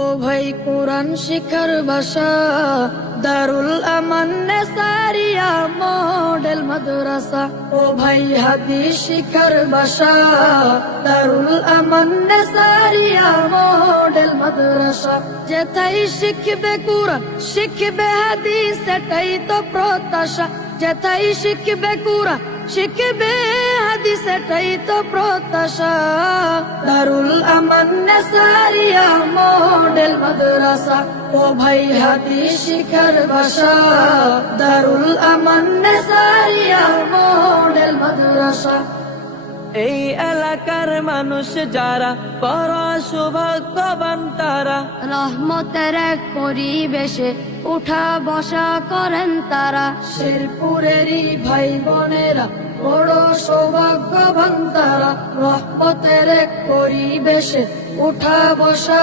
ও ভাই কোরআন শিখার ভাষা দারুল আমান নেসারিয়া মডেল মাদ্রাসা। ও ভাই হাদিস শিখার ভাষা দারুল আমান নেসারিয়া মডেল মাদ্রাসা। যেথায় শিখবে কোরআন শিখবে হাদিস সেটাই তো প্রত্যাশা। যেথায় শিখবে কোরআন শিখবে হাদিস এটাই তো প্রত্যাশা। দারুল আমান নেসারিয়া মডেল মাদ্রাসা। ও ভাই হাদিস শিখার ভাষা দারুল আমান নেসারিয়া মডেল মাদ্রাসা। এই এলাকার মানুষ যারা বড় সৌভাগ্যবান তারা, রহমতের এক পরিবেশে উঠা বসা করেন তারা। শেরপুরেরই ভাই বোনেরা বড় সৌভাগ্যবান তারা। রহমতের এক পরিবেশে উঠা বসা